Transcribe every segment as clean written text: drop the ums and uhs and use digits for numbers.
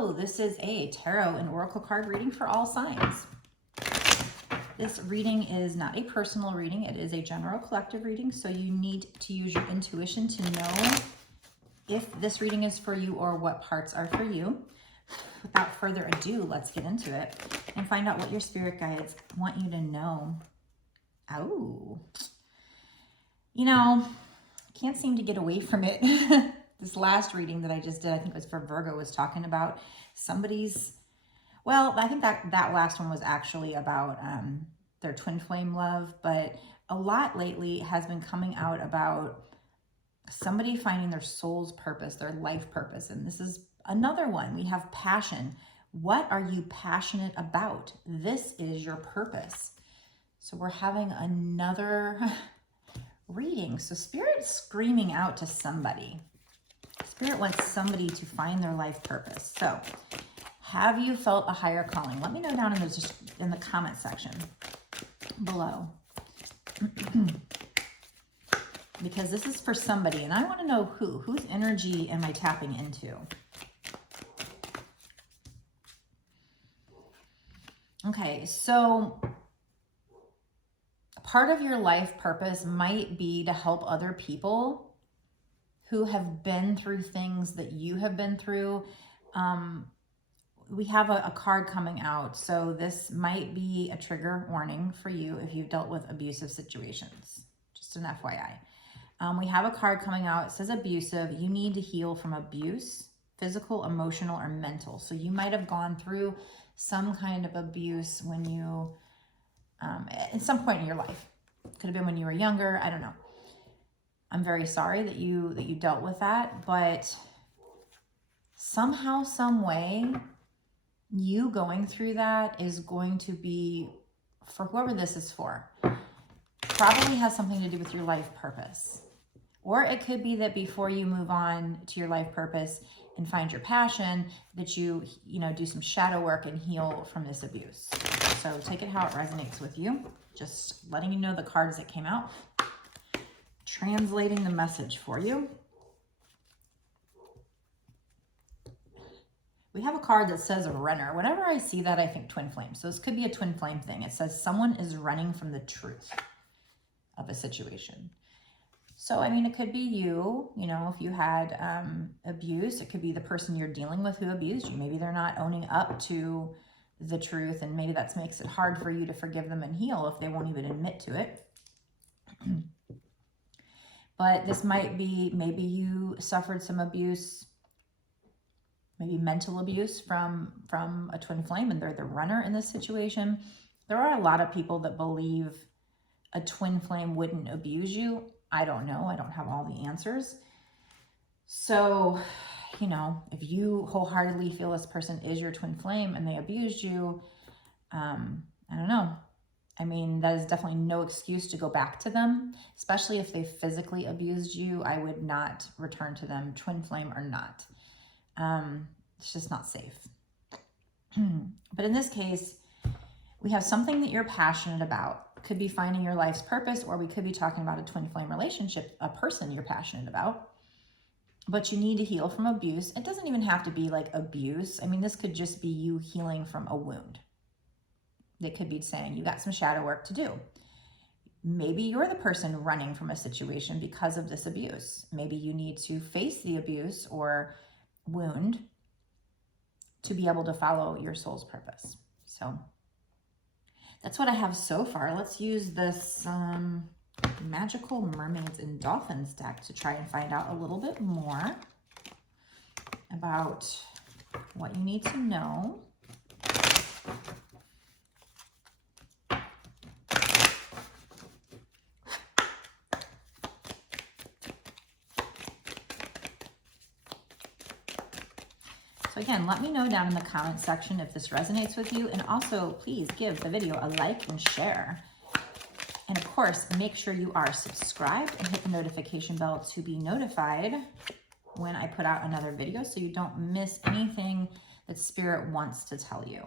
Hello, this is a tarot and oracle card reading for all signs. This reading is not a personal reading. It is a general collective reading, so you need to use your intuition to know if this reading is for you or what parts are for you. Without further ado, let's get into it and find out what your spirit guides want you to know. Oh, you know, can't seem to get away from it. This last reading that I just did, I think it was for Virgo, was talking about somebody's, well, I think that last one was actually about their twin flame love, but a lot lately has been coming out about somebody finding their soul's purpose, their life purpose. And this is another one. We have passion. What are you passionate about? This is your purpose. So we're having another reading. So Spirit's screaming out to somebody. Spirit wants somebody to find their life purpose. So have you felt a higher calling? Let me know down in the comment section below. Because this is for somebody, and I want to know whose energy am I tapping into? Okay, so part of your life purpose might be to help other people who have been through things that you have been through. We have a card coming out, so this might be a trigger warning for you if you've dealt with abusive situations. Just an FYI. We have a card coming out. It says abusive. You need to heal from abuse, physical, emotional, or mental. So you might have gone through some kind of abuse when you, at some point in your life. Could have been when you were younger. I don't know. I'm very sorry that you dealt with that, but somehow, some way, you going through that is going to be, for whoever this is for, probably has something to do with your life purpose. Or it could be that before you move on to your life purpose and find your passion, that you do some shadow work and heal from this abuse. So take it how it resonates with you. Just letting you know the cards that came out. Translating the message for you. We have a card that says a runner. Whenever I see that, I think twin flame. So this could be a twin flame thing. It says someone is running from the truth of a situation. So, I mean, it could be you, if you had abuse. It could be the person you're dealing with who abused you. Maybe they're not owning up to the truth, and maybe that makes it hard for you to forgive them and heal if they won't even admit to it. But this might be, maybe you suffered some abuse, maybe mental abuse from a twin flame, and they're the runner in this situation. There are a lot of people that believe a twin flame wouldn't abuse you. I don't know. I don't have all the answers. So, if you wholeheartedly feel this person is your twin flame and they abused you, I don't know. I mean, that is definitely no excuse to go back to them, especially if they physically abused you. I would not return to them, twin flame or not. It's just not safe. But in this case, we have something that you're passionate about. Could be finding your life's purpose, or we could be talking about a twin flame relationship, a person you're passionate about. But you need to heal from abuse. It doesn't even have to be like abuse. I mean, this could just be you healing from a wound. They could be saying you got some shadow work to do. Maybe you're the person running from a situation because of this abuse. Maybe you need to face the abuse or wound to be able to follow your soul's purpose. So that's what I have so far. Let's use this Magical Mermaids and Dolphins deck to try and find out a little bit more about what you need to know. So again, let me know down in the comment section if this resonates with you. And also, please give the video a like and share. And of course, make sure you are subscribed and hit the notification bell to be notified when I put out another video so you don't miss anything that Spirit wants to tell you.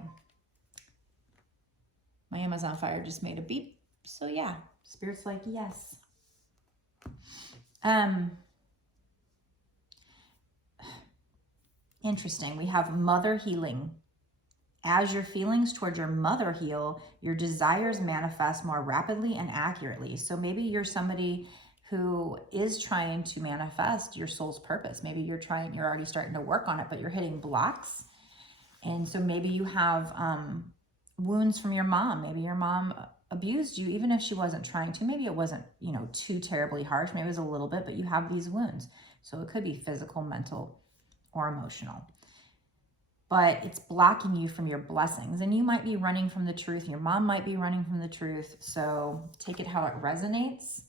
My Amazon Fire just made a beep. So yeah, Spirit's like, yes. Interesting. We have mother healing. As your feelings towards your mother heal, your desires manifest more rapidly and accurately. So maybe you're somebody who is trying to manifest your soul's purpose. Maybe you're already starting to work on it, but you're hitting blocks. And so maybe you have wounds from your mom. Maybe your mom abused you, even if she wasn't trying to. Maybe it wasn't, too terribly harsh. Maybe it was a little bit, but you have these wounds. So it could be physical, mental, or emotional. But it's blocking you from your blessings. And you might be running from the truth. Your mom might be running from the truth. So take it how it resonates.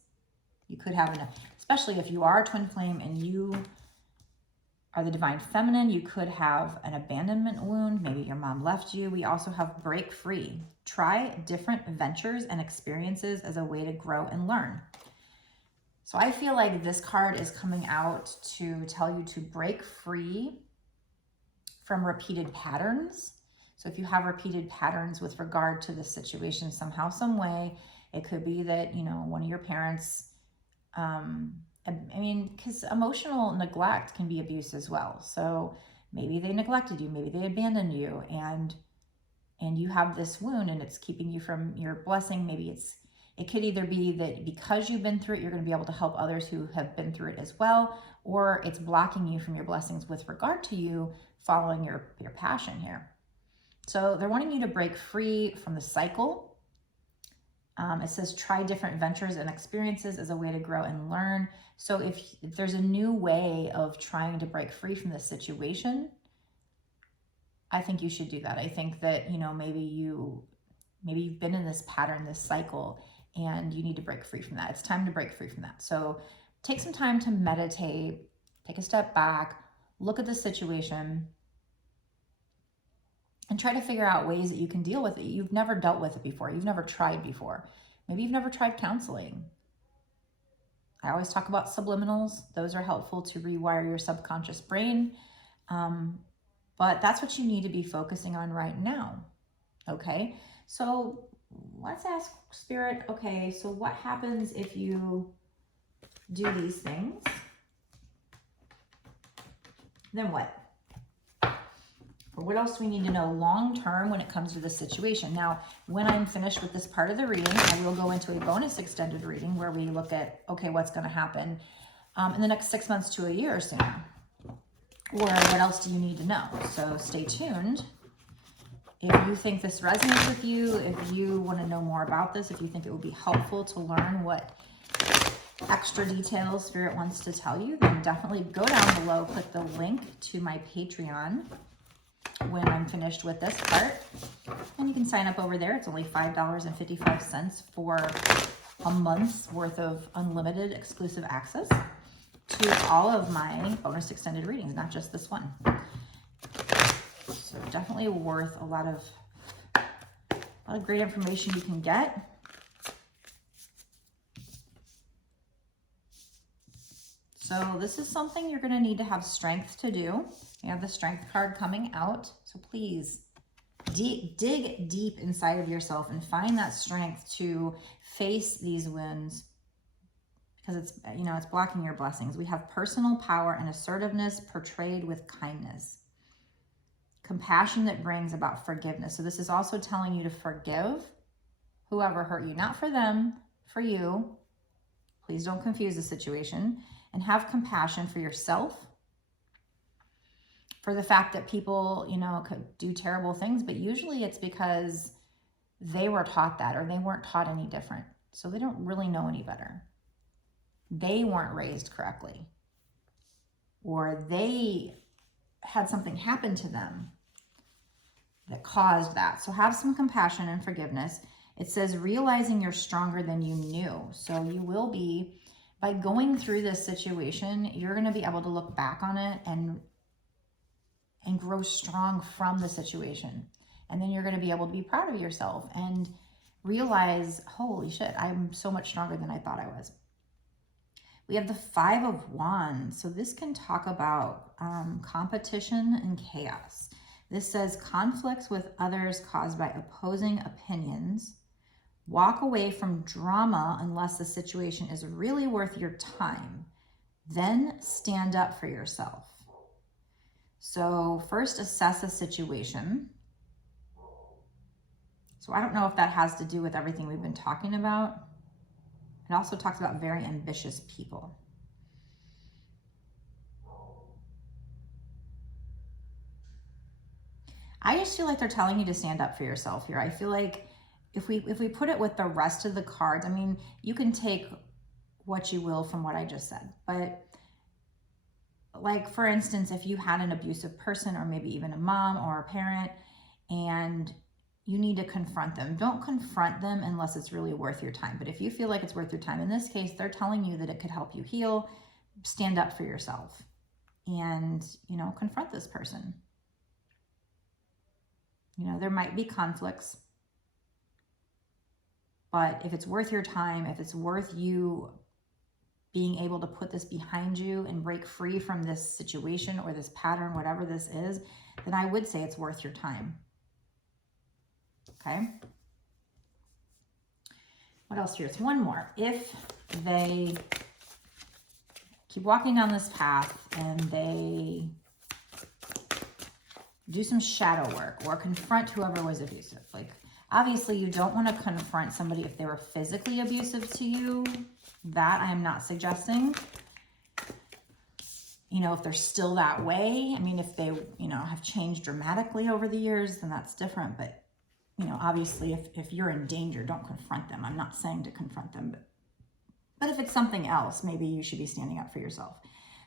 You could have, especially if you are a twin flame and you are the divine feminine, you could have an abandonment wound. Maybe your mom left you. We also have break free. Try different ventures and experiences as a way to grow and learn. So I feel like this card is coming out to tell you to break free from repeated patterns. So if you have repeated patterns with regard to this situation somehow, some way, it could be that, one of your parents, because emotional neglect can be abuse as well. So maybe they neglected you, maybe they abandoned you, and you have this wound and it's keeping you from your blessing. Maybe it could either be that because you've been through it, you're going to be able to help others who have been through it as well, or it's blocking you from your blessings with regard to you following your passion here. So they're wanting you to break free from the cycle. It says try different ventures and experiences as a way to grow and learn. So if there's a new way of trying to break free from this situation, I think you should do that. I think that, maybe you've been in this pattern, this cycle, and you need to break free from that. It's time to break free from that. So take some time to meditate, take a step back, look at the situation, and try to figure out ways that you can deal with it. You've never dealt with it before. You've never tried before. Maybe you've never tried counseling. I always talk about subliminals. Those are helpful to rewire your subconscious brain. But that's what you need to be focusing on right now. Okay, so let's ask Spirit, okay, so what happens if you do these things? Then what? Or what else do we need to know long term when it comes to this situation? Now, when I'm finished with this part of the reading, I will go into a bonus extended reading where we look at, okay, what's going to happen in the next 6 months to a year or sooner. Or what else do you need to know? So stay tuned. If you think this resonates with you, if you want to know more about this, if you think it would be helpful to learn what extra details Spirit wants to tell you, then definitely go down below, click the link to my Patreon when I'm finished with this part. And you can sign up over there. It's only $5.55 for a month's worth of unlimited exclusive access to all of my bonus extended readings, not just this one. So definitely worth a lot of great information you can get. So this is something you're going to need to have strength to do. You have the strength card coming out. So please dig deep inside of yourself and find that strength to face these wounds, because it's blocking your blessings. We have personal power and assertiveness portrayed with kindness. Compassion that brings about forgiveness. So this is also telling you to forgive whoever hurt you, not for them, for you. Please don't confuse the situation. And have compassion for yourself, for the fact that people, could do terrible things, but usually it's because they were taught that, or they weren't taught any different. So they don't really know any better. They weren't raised correctly, or they had something happen to them that caused that. So have some compassion and forgiveness. It says realizing you're stronger than you knew. So you will be, by going through this situation, you're going to be able to look back on it and grow strong from the situation. And then you're going to be able to be proud of yourself and realize, holy shit, I'm so much stronger than I thought I was. We have the 5 of Wands. So this can talk about competition and chaos. This says conflicts with others caused by opposing opinions. Walk away from drama unless the situation is really worth your time. Then stand up for yourself. So first, assess a situation. So I don't know if that has to do with everything we've been talking about. It also talks about very ambitious people. I just feel like they're telling you to stand up for yourself here. I feel like if we put it with the rest of the cards, I mean, you can take what you will from what I just said, but like, for instance, if you had an abusive person or maybe even a mom or a parent and you need to confront them, don't confront them unless it's really worth your time. But if you feel like it's worth your time, in this case, they're telling you that it could help you heal, stand up for yourself and, you know, confront this person. You know, there might be conflicts, but if it's worth your time, if it's worth you being able to put this behind you and break free from this situation or this pattern, whatever this is, then I would say it's worth your time. Okay. What else here? It's one more. If they keep walking down this path and they do some shadow work or confront whoever was abusive, like, obviously you don't want to confront somebody if they were physically abusive to you. That I am not suggesting. You know, if they're still that way, I mean, if they, you know, have changed dramatically over the years, then that's different. But, you know, obviously if you're in danger, don't confront them. I'm not saying to confront them, but if it's something else, maybe you should be standing up for yourself.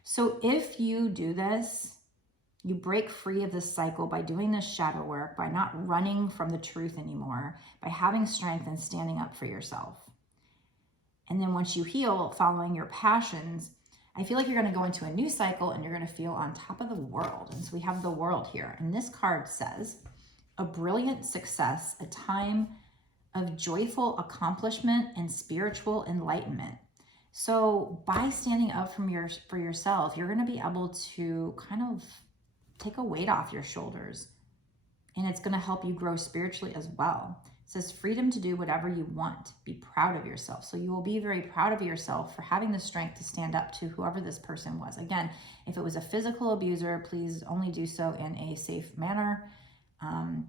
So if you do this, you break free of this cycle by doing this shadow work, by not running from the truth anymore, by having strength and standing up for yourself. And then once you heal, following your passions, I feel like you're going to go into a new cycle and you're going to feel on top of the world. And so we have the world here. And this card says, a brilliant success, a time of joyful accomplishment and spiritual enlightenment. So by standing up for yourself, you're going to be able to kind of take a weight off your shoulders. And it's going to help you grow spiritually as well. It says freedom to do whatever you want. Be proud of yourself. So you will be very proud of yourself for having the strength to stand up to whoever this person was. Again, if it was a physical abuser, please only do so in a safe manner.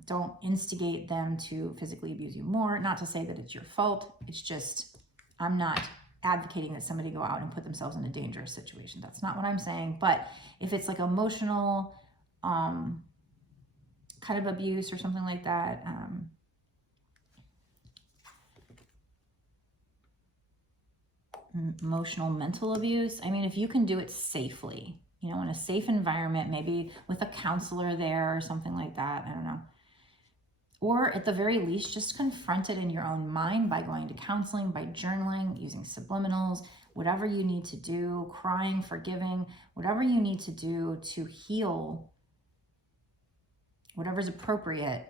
Don't instigate them to physically abuse you more. Not to say that it's your fault. It's just, I'm not advocating that somebody go out and put themselves in a dangerous situation. That's not what I'm saying. But if it's like emotional, kind of abuse or something like that, emotional, mental abuse. I mean, if you can do it safely, you know, in a safe environment, maybe with a counselor there or something like that, I don't know. Or at the very least, just confront it in your own mind by going to counseling, by journaling, using subliminals, whatever you need to do, crying, forgiving, whatever you need to do to heal, whatever's appropriate.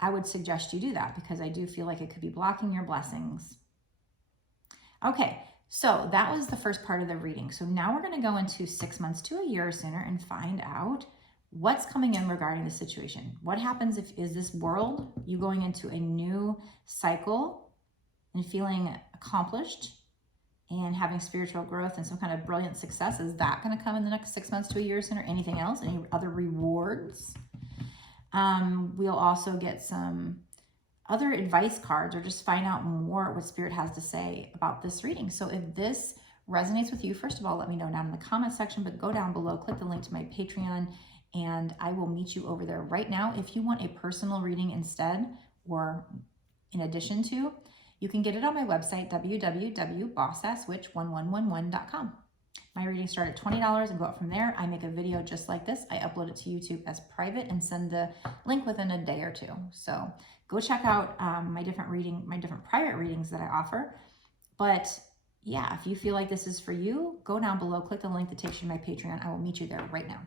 I would suggest you do that because I do feel like it could be blocking your blessings. Okay, so that was the first part of the reading. So now we're going to go into 6 months to a year sooner and find out what's coming in regarding the situation. What happens is this world, you going into a new cycle and feeling accomplished and having spiritual growth and some kind of brilliant success. Is that going to come in the next 6 months to a year sooner? Anything else? Any other rewards? We'll also get some other advice cards or just find out more what Spirit has to say about this reading. So if this resonates with you, first of all, let me know down in the comment section, but go down below, click the link to my Patreon, and I will meet you over there right now. If you want a personal reading instead, or in addition to, you can get it on my website, www.bossasswitch1111.com. My readings start at $20 and go up from there. I make a video just like this. I upload it to YouTube as private and send the link within a day or two. So go check out my different private readings that I offer. But yeah, if you feel like this is for you, go down below, click the link that takes you to my Patreon. I will meet you there right now.